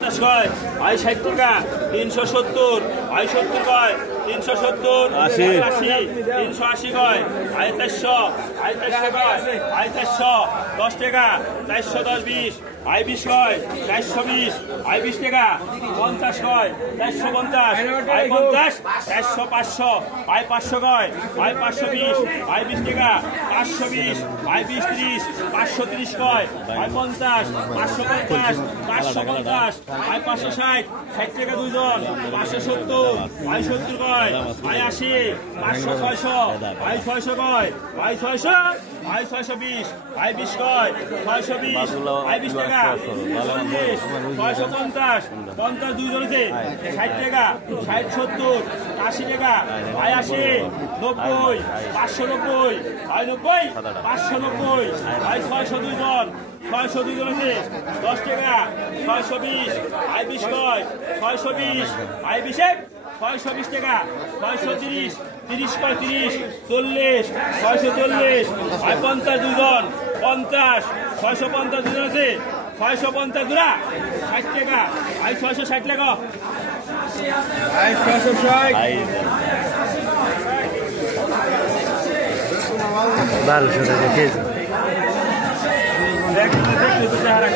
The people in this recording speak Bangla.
কয় আই 60 টাকা 370 আই 70 কয় 370 80 380 কয় আই 400 আই 400 কয় আই 400 10 টাকা 410 20 আই 20 কয় 420 আই 20 টাকা 50 কয় 450 আই 50 400 500 আই 500 কয় আই 520 আই 20 টাকা 520 আই 20 30 530 কয় আই 50 550 550 আই 560 60 টাকা দুইজন 570 আই 70 কয় আই 80 500 600 আই 600 কয় আই 600 আই 620 আই 20 কয় 620 আই 20 টাকা 650 50 দুইজন আছে 60 টাকা 60 70 80 টাকা আই 80 90 590 আই 90 590 আই 600 দুইজন 600 দুইজন আছে 10 টাকা 620 আই 20 কয় 620 আই 20 620 টাকা 630 30 কয় 30 40 640 আই 50 দুইজন 50 650 দুইজন আছে 650 দুরা 60 টাকা আই 660 টাকা আই 660 আই 1200 টাকা কেজি দেখ তো চেহারা